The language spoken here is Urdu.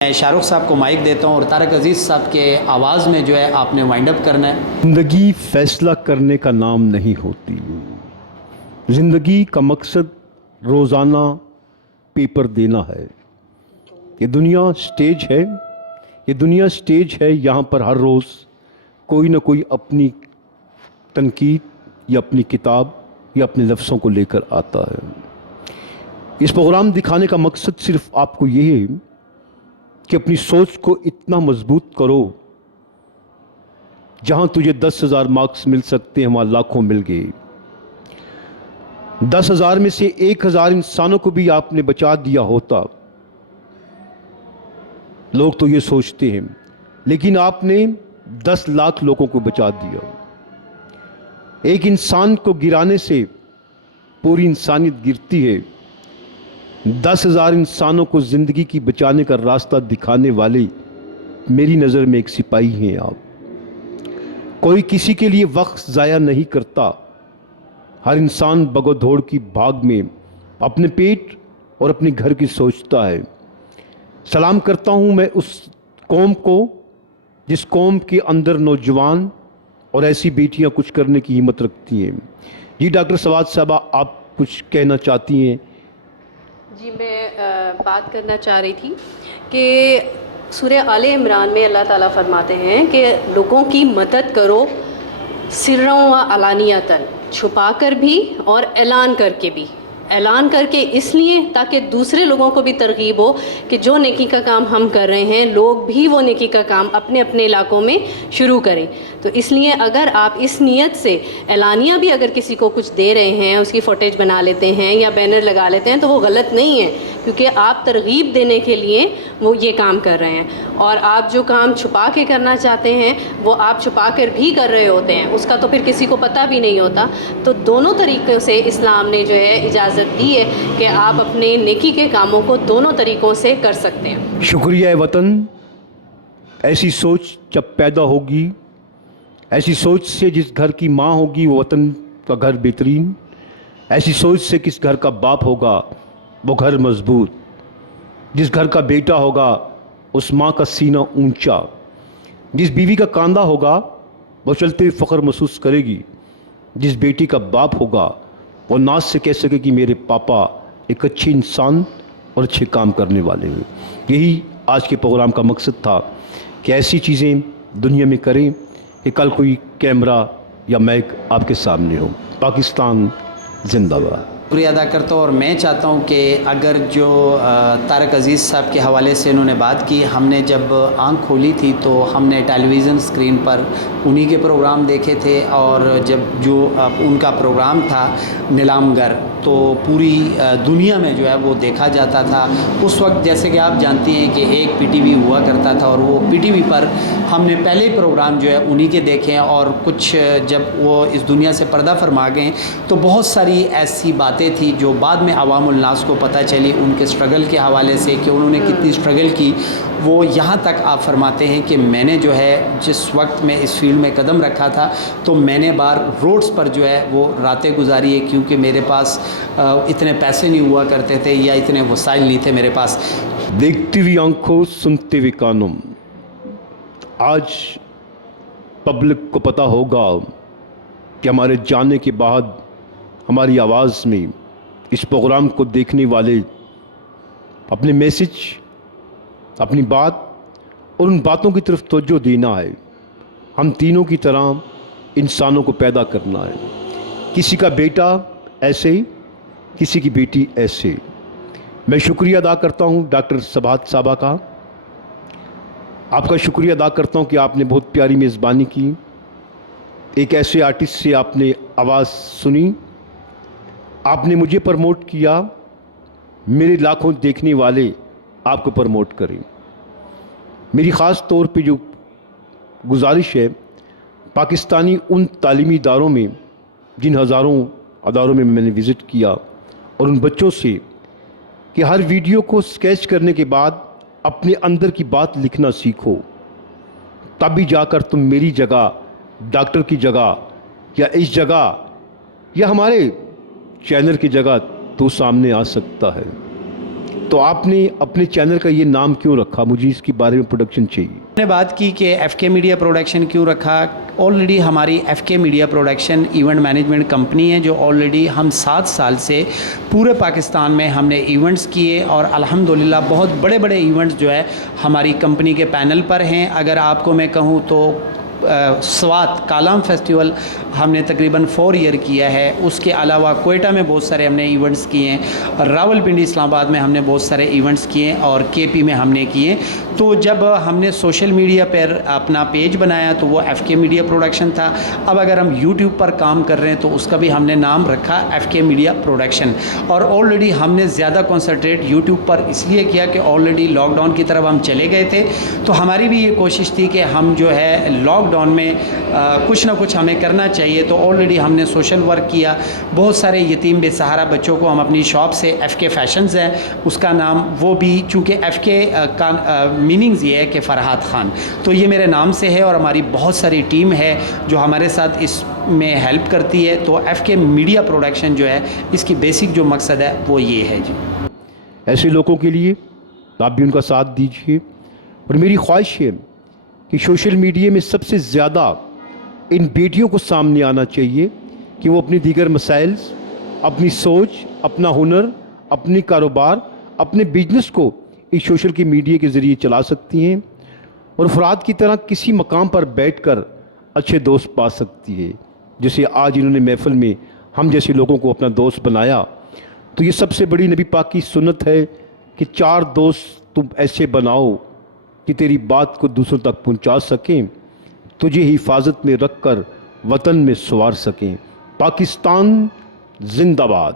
میں شاہ رخ صاحب کو مائک دیتا ہوں اور طارق عزیز صاحب کے آواز میں جو ہے آپ نے وائنڈ اپ کرنا ہے۔ زندگی فیصلہ کرنے کا نام نہیں ہوتی۔ زندگی کا مقصد روزانہ پیپر دینا ہے۔ یہ دنیا سٹیج ہے، یہ دنیا سٹیج ہے، یہاں پر ہر روز کوئی نہ کوئی اپنی تنقید یا اپنی کتاب یا اپنے لفظوں کو لے کر آتا ہے۔ اس پروگرام دکھانے کا مقصد صرف آپ کو یہ ہے کہ اپنی سوچ کو اتنا مضبوط کرو، جہاں تجھے 10,000 مارکس مل سکتے ہیں وہاں لاکھوں مل گئے۔ 10,000 میں سے 1,000 انسانوں کو بھی آپ نے بچا دیا ہوتا، لوگ تو یہ سوچتے ہیں، لیکن آپ نے 10 لاکھ لوگوں کو بچا دیا۔ ایک انسان کو گرانے سے پوری انسانیت گرتی ہے۔ 10,000 انسانوں کو زندگی کی بچانے کا راستہ دکھانے والے میری نظر میں ایک سپاہی ہیں آپ۔ کوئی کسی کے لیے وقت ضائع نہیں کرتا۔ ہر انسان بگو دوڑ کی بھاگ میں اپنے پیٹ اور اپنے گھر کی سوچتا ہے۔ سلام کرتا ہوں میں اس قوم کو جس قوم کے اندر نوجوان اور ایسی بیٹیاں کچھ کرنے کی ہمت رکھتی ہیں۔ جی ڈاکٹر سواد صاحبہ، آپ کچھ کہنا چاہتی ہیں؟ جی، میں بات کرنا چاہ رہی تھی کہ سورہ آل عمران میں اللہ تعالیٰ فرماتے ہیں کہ لوگوں کی مدد کرو سرًا و علانیۃً، چھپا کر بھی اور اعلان کر کے بھی۔ اعلان کر کے اس لیے تاکہ دوسرے لوگوں کو بھی ترغیب ہو کہ جو نیکی کا کام ہم کر رہے ہیں لوگ بھی وہ نیکی کا کام اپنے اپنے علاقوں میں شروع کریں۔ تو اس لیے اگر آپ اس نیت سے اعلانیہ بھی اگر کسی کو کچھ دے رہے ہیں، اس کی فوٹیج بنا لیتے ہیں یا بینر لگا لیتے ہیں تو وہ غلط نہیں ہے، کیونکہ آپ ترغیب دینے کے لیے وہ یہ کام کر رہے ہیں۔ اور آپ جو کام چھپا کے کرنا چاہتے ہیں وہ آپ چھپا کر بھی کر رہے ہوتے ہیں، اس کا تو پھر کسی کو پتہ بھی نہیں ہوتا۔ تو دونوں طریقوں سے اسلام نے جو ہے اجازت دی ہے کہ آپ اپنے نیکی کے کاموں کو دونوں طریقوں سے کر سکتے ہیں۔ شکریہ وطن۔ ایسی سوچ جب پیدا ہوگی، ایسی سوچ سے جس گھر کی ماں ہوگی وہ وطن کا گھر بہترین، ایسی سوچ سے کس گھر کا باپ ہوگا وہ گھر مضبوط، جس گھر کا بیٹا ہوگا اس ماں کا سینہ اونچا، جس بیوی کا کاندھا ہوگا وہ چلتے ہوئے فخر محسوس کرے گی، جس بیٹی کا باپ ہوگا وہ ناز سے کہہ سکے کہ میرے پاپا ایک اچھے انسان اور اچھے کام کرنے والے ہیں۔ یہی آج کے پروگرام کا مقصد تھا کہ ایسی چیزیں دنیا میں کریں کہ کل کوئی کیمرہ یا مائک آپ کے سامنے ہو۔ پاکستان زندہ باد۔ شکریہ ادا کرتا ہوں، اور میں چاہتا ہوں کہ اگر جو طارق عزیز صاحب کے حوالے سے انہوں نے بات کی، ہم نے جب آنکھ کھولی تھی تو ہم نے ٹیلی ویژن اسکرین پر انہی کے پروگرام دیکھے تھے، اور جب جو ان کا پروگرام تھا نیلام گر تو پوری دنیا میں جو ہے وہ دیکھا جاتا تھا۔ اس وقت جیسے کہ آپ جانتی ہیں کہ ایک پی ٹی وی ہوا کرتا تھا، اور وہ پی ٹی وی پر ہم نے پہلے پروگرام جو ہے انہی کے دیکھے ہیں، اور کچھ جب وہ اس دنیا سے پردہ فرما گئے تو بہت ساری ایسی باتیں تھی جو بعد میں عوام الناس کو پتہ چلی ان کے سٹرگل کے حوالے سے کہ انہوں نے کتنی سٹرگل کی۔ وہ یہاں تک آپ فرماتے ہیں کہ میں نے جو ہے جس وقت میں اس فیلڈ میں قدم رکھا تھا تو میں نے بار روڈز پر جو ہے وہ راتیں گزاری ہے، کیونکہ میرے پاس اتنے پیسے نہیں ہوا کرتے تھے یا اتنے وسائل نہیں تھے میرے پاس۔ دیکھتی ہوئی آنکھوں، سنتے ہوئے کانوں، آج پبلک کو پتہ ہوگا کہ ہمارے جانے کے بعد ہماری آواز میں اس پروگرام کو دیکھنے والے اپنے میسج، اپنی بات اور ان باتوں کی طرف توجہ دینا ہے۔ ہم تینوں کی طرح انسانوں کو پیدا کرنا ہے، کسی کا بیٹا ایسے، کسی کی بیٹی ایسے۔ میں شکریہ ادا کرتا ہوں ڈاکٹر سواد صاحبہ کا، آپ کا شکریہ ادا کرتا ہوں کہ آپ نے بہت پیاری میزبانی کی، ایک ایسے آرٹسٹ سے آپ نے آواز سنی، آپ نے مجھے پروموٹ کیا، میرے لاکھوں دیکھنے والے آپ کو پروموٹ کریں۔ میری خاص طور پہ جو گزارش ہے پاکستانی ان تعلیمی اداروں میں جن ہزاروں اداروں میں میں نے وزٹ کیا، اور ان بچوں سے کہ ہر ویڈیو کو سکیچ کرنے کے بعد اپنے اندر کی بات لکھنا سیکھو، تب ہی جا کر تم میری جگہ، ڈاکٹر کی جگہ یا اس جگہ یا ہمارے چینل کی جگہ تو سامنے آ سکتا ہے۔ تو آپ نے اپنے چینل کا یہ نام کیوں رکھا؟ مجھے اس کے بارے میں پروڈکشن چاہیے۔ ہم نے بات کی کہ ایف کے میڈیا پروڈکشن کیوں رکھا۔ آلریڈی ہماری ایف کے media production event management company ہے جو آلریڈی ہم 7 سال سے پورے پاکستان میں ہم نے ایونٹس کیے اور الحمدللہ بہت بڑے بڑے ایونٹس جو ہے ہماری کمپنی کے پینل پر ہیں۔ اگر آپ کو میں کہوں تو سوات کالام فیسٹیول ہم نے تقریباً 4 ایئر کیا ہے۔ اس کے علاوہ کوئٹہ میں بہت سارے ہم نے ایونٹس کیے ہیں، راول پنڈی اسلام آباد میں ہم نے بہت سارے ایونٹس کیے اور کے پی میں ہم نے کیے۔ تو جب ہم نے سوشل میڈیا پر اپنا پیج بنایا تو وہ ایف کے میڈیا پروڈکشن تھا۔ اب اگر ہم یوٹیوب پر کام کر رہے ہیں تو اس کا بھی ہم نے نام رکھا ایف کے میڈیا پروڈکشن۔ اور آلریڈی ہم نے زیادہ کنسنٹریٹ یوٹیوب پر اس لیے کیا کہ آلریڈی لاک ڈاؤن کی طرف ہم چلے گئے تھے، تو ہماری بھی یہ کوشش تھی کہ ہم جو ہے لاک ڈاؤن میں کچھ نہ کچھ ہمیں کرنا چاہیے۔ تو آلریڈی ہم نے سوشل ورک کیا، بہت سارے یتیم بے سہارا بچوں کو ہم اپنی شاپ سے ایف کے فیشنز ہے اس کا نام، وہ بھی چونکہ ایف کے کا میننگز یہ ہے کہ فرحات خان، تو یہ میرے نام سے ہے اور ہماری بہت ساری ٹیم ہے جو ہمارے ساتھ اس میں ہیلپ کرتی ہے۔ تو ایف کے میڈیا پروڈکشن جو ہے اس کی بیسک جو مقصد ہے وہ یہ ہے جی۔ ایسے لوگوں کے لیے آپ بھی ان کا ساتھ دیجیے، اور میری خواہش ہے کہ سوشل میڈیا میں سب سے زیادہ ان بیٹیوں کو سامنے آنا چاہیے کہ وہ اپنی دیگر مسائل، اپنی سوچ، اپنا ہنر، اپنی کاروبار، اپنے بزنس کو اس سوشل کی میڈیا کے ذریعے چلا سکتی ہیں، اور افراد کی طرح کسی مقام پر بیٹھ کر اچھے دوست پا سکتی ہے۔ جیسے آج انہوں نے محفل میں ہم جیسے لوگوں کو اپنا دوست بنایا، تو یہ سب سے بڑی نبی پاک کی سنت ہے کہ 4 دوست تم ایسے بناؤ کہ تیری بات کو دوسروں تک پہنچا سکیں، تجھے حفاظت میں رکھ کر وطن میں سنوار سکیں۔ پاکستان زندہ باد۔